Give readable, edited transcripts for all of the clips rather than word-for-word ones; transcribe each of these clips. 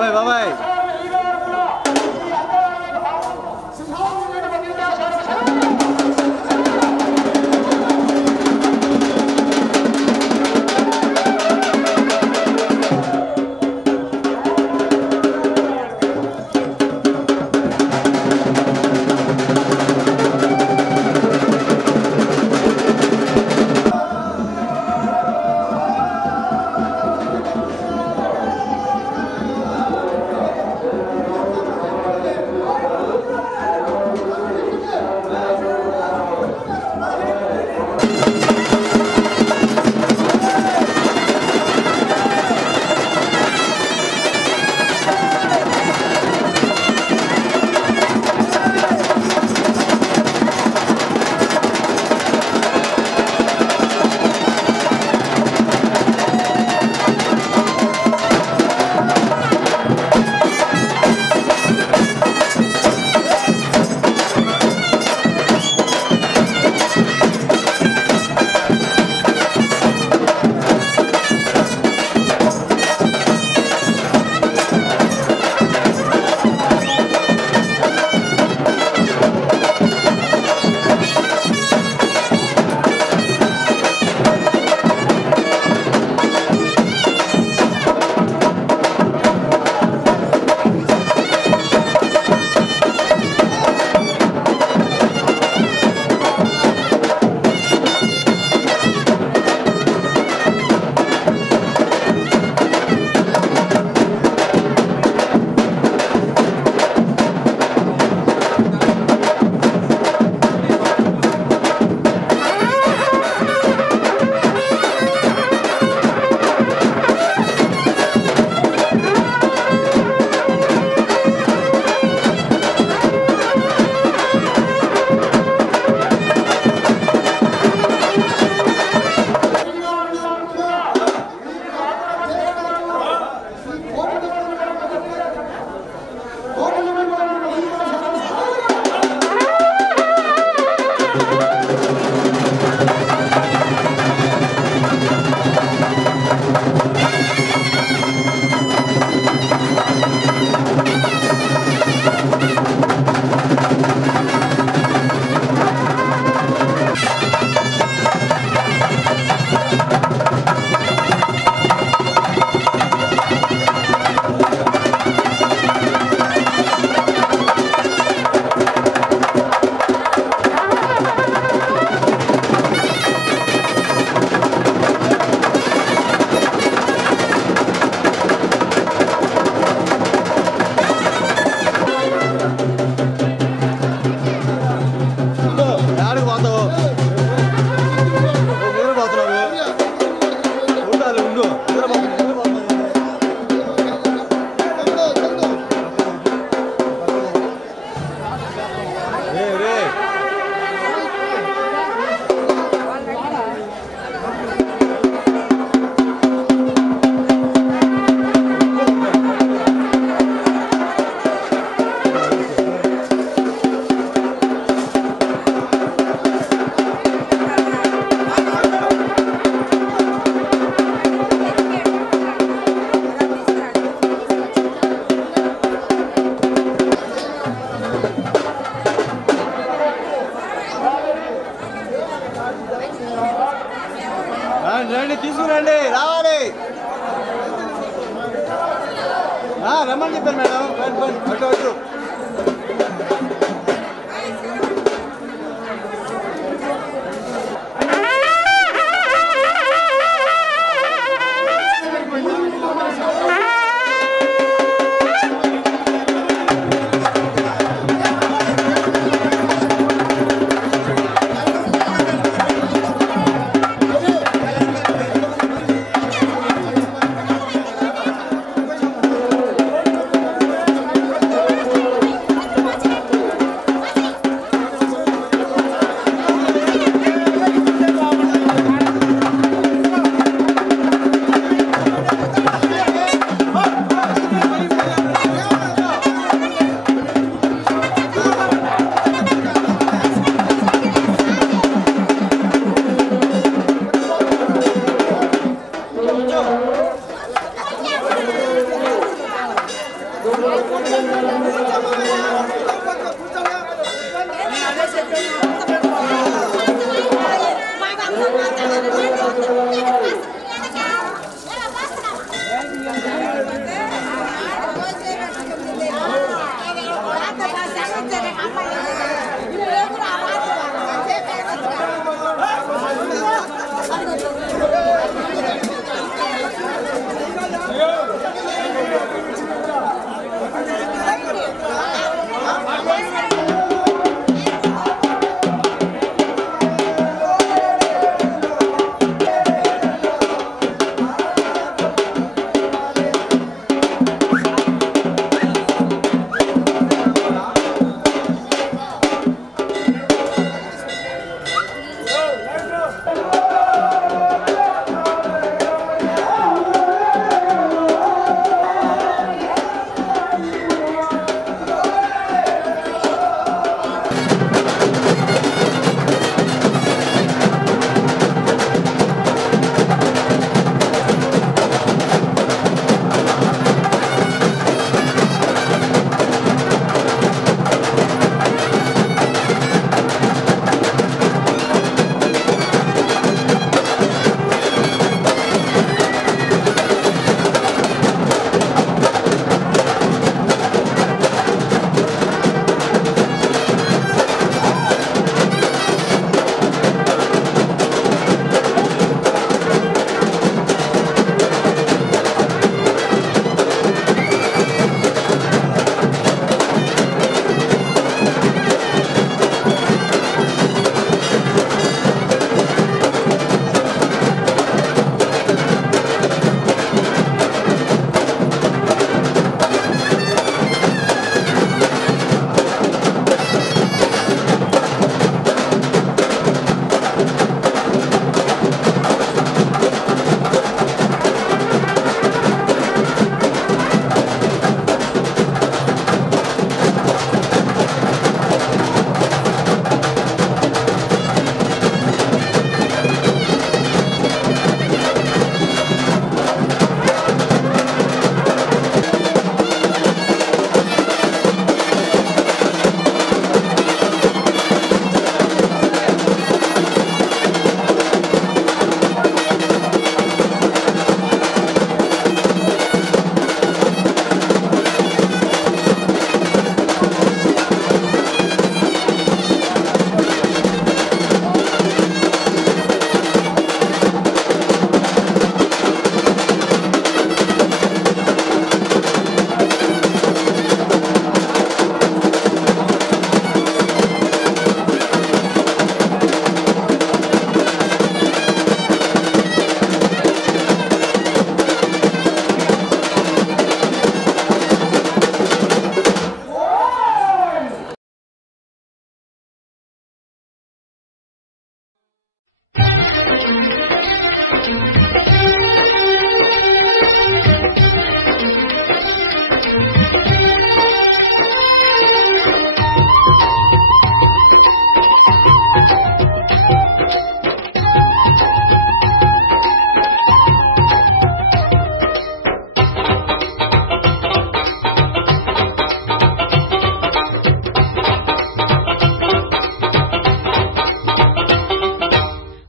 బాబాయ్ బాబాయ్ రండి తీసుకురండి రావాలి రమ్మని చెప్పారు మేడం అటు అటు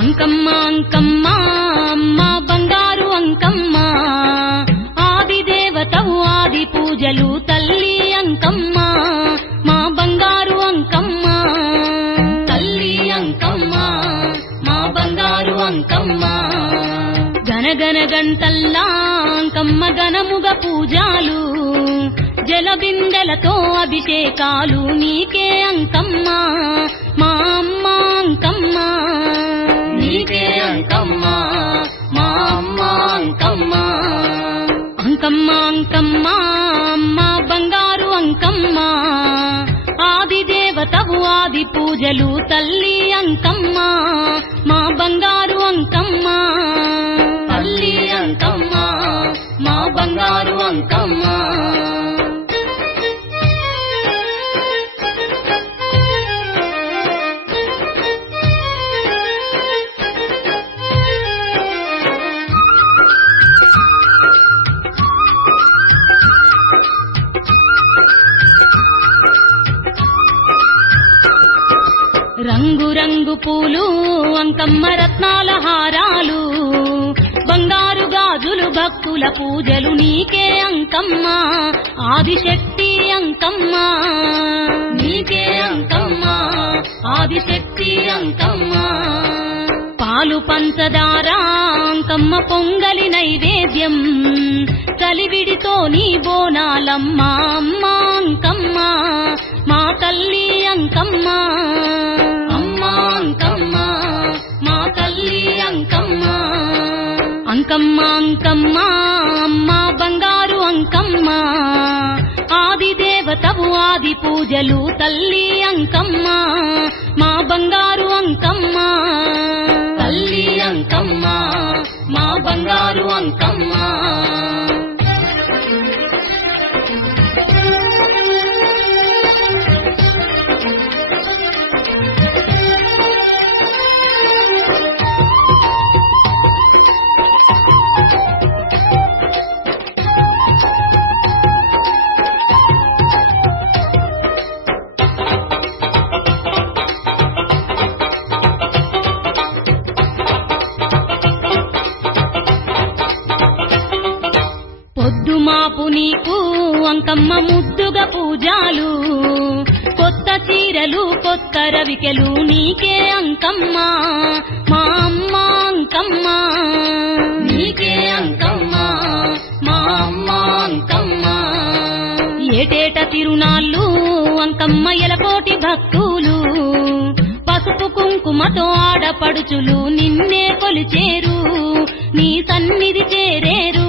అంకమ్మ అంకమ్మ అమ్మ బంగారు అంకమ్మ ఆది దేవతవు ఆది పూజలు తల్లి అంకమ్మ మా బంగారు అంకమ్మ తల్లి అంకమ్మ మా బంగారు అంకమ్మ గనగన గంటల్లా అంకమ్మ గనముగ పూజాలు జలబిందెలతో అభిషేకాలు నీకే అంకమ్మ మా అమ్మ అంకమ్మ నీకే అంకమ్మ మా అమ్మ అంకమ్మ అంకమ్మ అంకమ్మ అమ్మ బంగారు అంకమ్మ ఆది దేవతవు ఆది పూజలు తల్లి అంకమ్మ మా బంగారు అంకమ్మ తల్లి అంకమ్మ మా బంగారు అంకమ్మ పూలు అంకమ్మ రత్నాల హారాలు బంగారు గాజులు భక్తుల పూజలు నీకే అంకమ్మ ఆదిశక్తి అంకమ్మ నీకే అంకమ్మ ఆదిశక్తి అంకమ్మ పాలు పంచదార అంకమ్మ పొంగలి నైవేద్యం కలివిడితో నీ బోనాలమ్మ అమ్మ అంకమ్మ మా తల్లి అంకమ్మ అమ్మ అంకమ్మ మా తల్లి అంకమ్మ అంకమ్మ అంకమ్మ అమ్మ బంగారు అంకమ్మ ఆది దేవతవు ఆది పూజలు తల్లి అంకమ్మ మా బంగారు అంకమ్మ తల్లి అంకమ్మ మా బంగారు అంకమ్మ పొద్దుమాపు నీకు అంకమ్మ ముద్దుగా పూజాలు కొత్త చీరలు కొత్త రవికెలు నీకే అంకమ్మ మా అమ్మ అంకమ్మ నీకే అంకమ్మ మా అమ్మ అంకమ్మ ఏటేట తిరునాళ్ళు అంకమ్మ ఎలకోటి భక్తులు పసుపు కుంకుమతో ఆడపడుచులు నిన్నే కొలిచేరు నీ సన్నిధి చేరేరు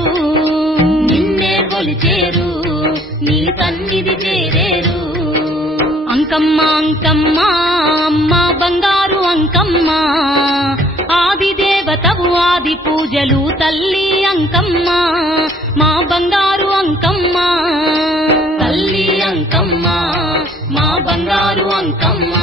నిన్నే కొలిచేరు నీ సన్నిధి చేరేరు అంకమ్మ అంకమ్మ అమ్మ బంగారు అంకమ్మ ఆది దేవతవు ఆది పూజలు తల్లి అంకమ్మ మా బంగారు అంకమ్మ తల్లి అంకమ్మ మా బంగారు అంకమ్మ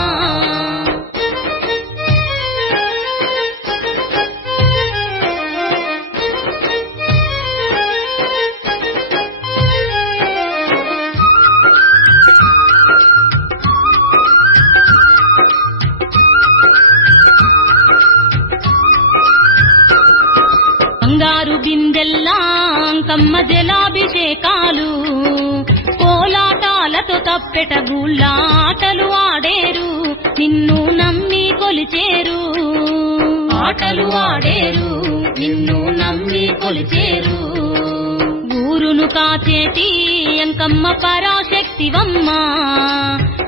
బంగారు బిందెల్లా అంకమ్మ జలాభిషేకాలు కోలాటాలతో తప్పెట గుళ్ళ ఆటలు ఆడేరు నిన్ను నమ్మి కొలిచేరు ఆటలు ఆడేరు నిన్ను నమ్మి కొలిచేరు ఊరును కాచేటి అంకమ్మ పరాశక్తివమ్మ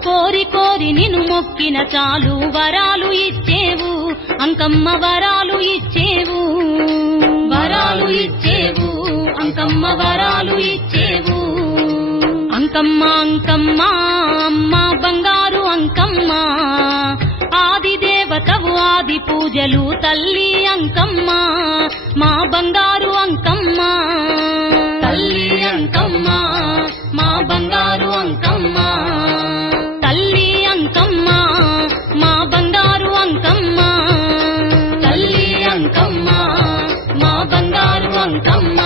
కోరి కోరి నిన్ను మొక్కిన చాలు వరాలు ఇచ్చేవు అంకమ్మ వరాలు ఇచ్చేవు వరాలు ఇచ్చేవు అంకమ్మ వరాలు ఇచ్చేవు అంకమ్మ అంకమ్మ అమ్మ బంగారు అంకమ్మ ఆది దేవతవు ఆది పూజలు తల్లి అంకమ్మ మా బంగారు అంకమ్మ తల్లి అంకమ్మ మా బంగారు అంకమ్మ తల్లి అంకమ్మ మా బంగారు అంకమ్మ తల్లి అంకమ్మ మా బంగారు అంకమ్మ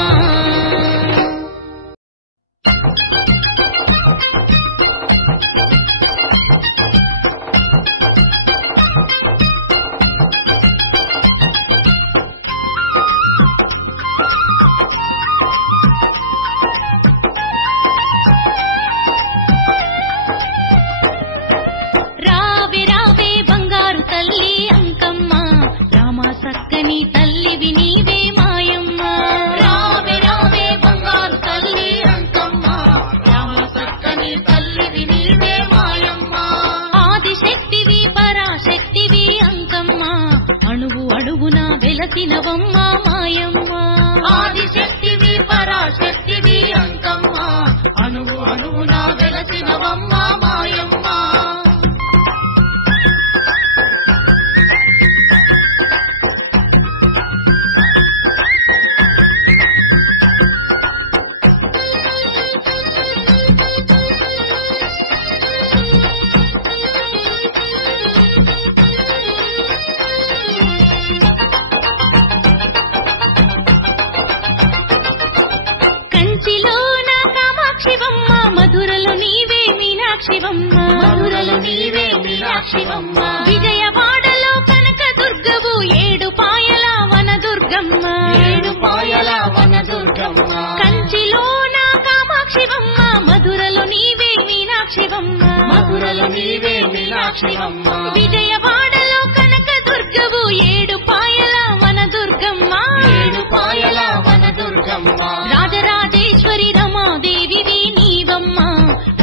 రావే రావే బంగారు తల్లి అంకమ్మ రామ సక్కని తల్లివి నీవే మాయమ్మ రావే రావే బంగారు తల్లి అంకమ్మ రామ సక్కని తల్లివి నీవే మాయమ్మ ఆదిశక్తివి పరాశక్తివి అంకమ్మ అణువు అడుగున వెలసినవమ్మ మాయమ్మ ఆదిశక్తివి పరాశక్తివి అంకమ్మ అణువు అడుగున వెలసినవమ్మ మాయమ్మ కంచిలోన కామాక్షివమ్మ మధురలో నీవే మీనాక్షివమ్మ మధురలో నీవే మీనాక్షివమ్మ విజయవాడలో ఏడు పాయల వనదుర్గమ్మ కంచిలోన కామాక్షివమ్మ మధురలో నీవే మీనాక్షివమ్మ విజయవాడలో కనకదుర్గవు ఏడు పాయల వనదుర్గమ్మ రాజరాజేశ్వరి రమాదేవివి నీవమ్మ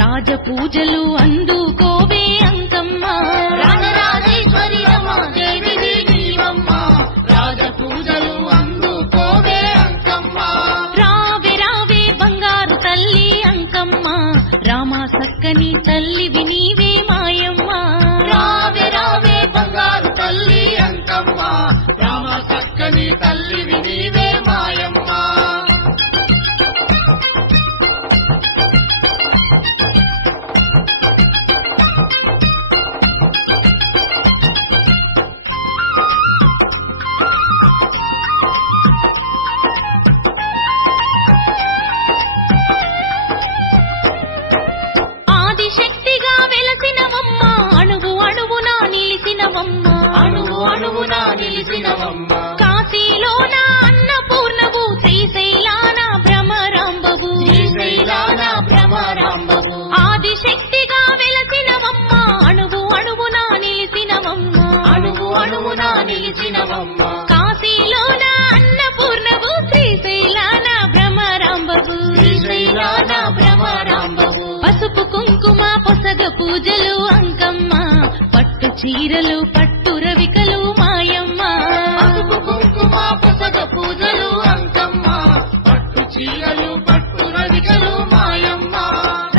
రాజపూజలు అందుకోవే అంకమ్మ రాజరాజేశ్వరి రమాదేవివి నీవమ్మ రాజపూజలు అందుకోవే అంకమ్మ రావే రావే బంగారు తల్లి అంకమ్మ రామ సక్కని తల్లివి నీవే మాయమ్మ రావే రావే బంగారు తల్లి అంకమ్మ రామ సక్కని తల్లివి నీవే మాయమ్మ ఆదిశక్తిగా వెలసినవమ్మ అణువు అణువునా నిలిసినవమ్మ కాశీలోన అన్నపూర్ణవు శ్రీశైలాన భ్రమరాంబవు ఆదిశక్తిగా వెలసినవమ్మ అణువు అణువునా నిలిసినవమ్మ కాశీలోన అన్నపూర్ణవు శ్రీశైలాన భ్రమరాంబవు పసుపు కుంకుమ పొసగ పూజలు అంకమ్మ పట్టు చీరలు పట్టు రవికలు మాయమ్మ పసుపు కుంకుమ పొసగ పూజలు అంకమ్మ పట్టు చీరలు పట్టు రవికలు మాయమ్మ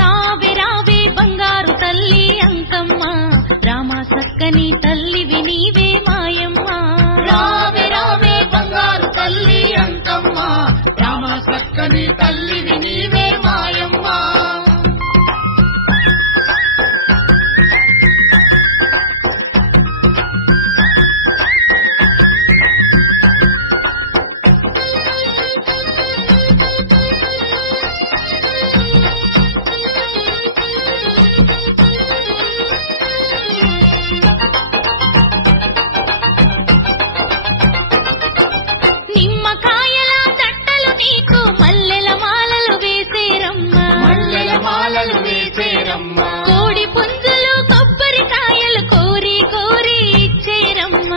రావే రావే బంగారు తల్లి అంకమ్మ రామ సక్కని తల్లివి నీవే మాయమ్మ రావే రావే బంగారు తల్లి అంకమ్మ రామ సక్కని తల్లివి నీవే మాయమ్మ నిమ్మకాయల తట్టలు నీకు మల్లెల మాలలు వేసేరమ్మ కోడి పుంజులు కొబ్బరికాయలు కోరి కోరి ఇచ్చేరమ్మ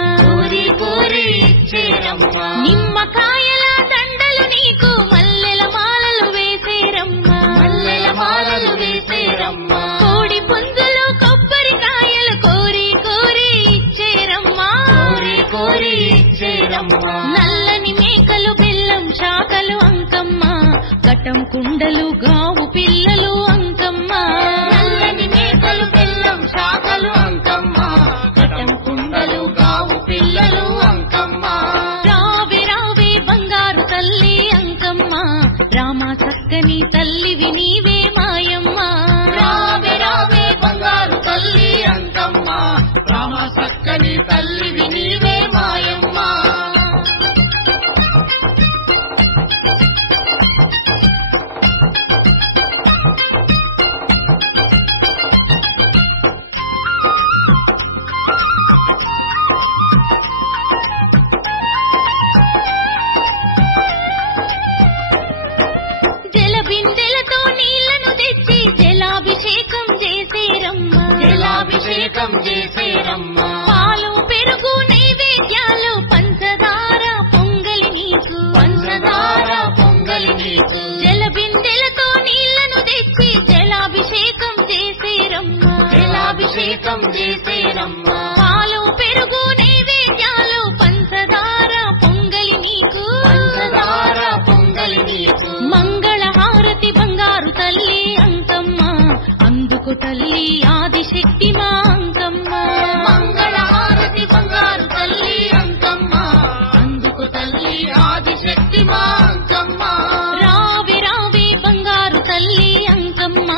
నిమ్మకాయల దండలు నీకు మల్లెల మాలలు వేసేరమ్మ కోడి పుంజులు కొబ్బరికాయలు కోరి కోరి ఇచ్చేరమ్మ నల్లని మేకలు బెల్లం శాఖలు అంకమ్మ కటం కుండలు గావు పిల్లలు అంకమ్మ నల్లని మేకలు బెల్లం శాఖలు అంకమ్మ కటం కుండలు గావు పిల్లలు అంకమ్మ రావే రావే బంగారు తల్లి అంకమ్మ రామ సక్కని తల్లివి నీవే మాయమ్మ రావే రావే బంగారు తల్లి అంకమ్మ రామ సక్కని తల్లివి నీవే మాయమ్మ జలబిందెలతో నీళ్లను తెచ్చి జలాభిషేకం చేసేరమ్మ పాలు పెరుగు నైవేద్యాలు పంచదార పొంగలి నీకు జలబిందెలతో నీళ్లను తెచ్చి జలాభిషేకం చేసేరమ్మ పాలు పెరుగు నైవేద్యాలు పంచదార పొంగలి నీకు మంగళహారతి బంగారు తల్లి అంకమ్మ అందుకు తల్లి ఆదిశక్తి మా అంకమ్మ మంగళహారతి బంగారు తల్లి అంకమ్మ అందుకు తల్లి ఆదిశక్తి మా అంకమ్మ రావే రావే బంగారు తల్లి అంకమ్మ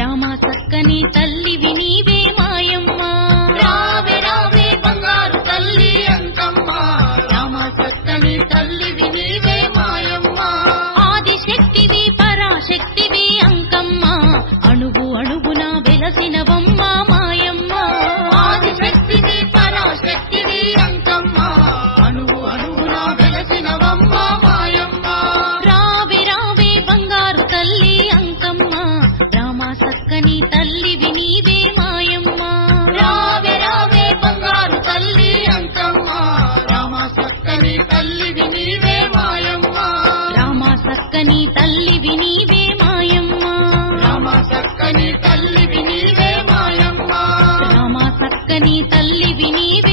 రామ సక్కని తల్లివి నీవే మాయమ్మ రావే రావే బంగారు తల్లి అంకమ్మ రామ సక్కని తల్లివి నీవే మాయమ్మ ఆదిశక్తివి పరాశక్తివి అంకమ్మ అణువు అణువున వెలసినవమ్మ మాయమ్మ ఆదిశక్తివి పరాశక్తివి అంకమ్మ చక్కని తల్లివి నీవే మాయమ్మ రామ చక్కని తల్లివి నీవే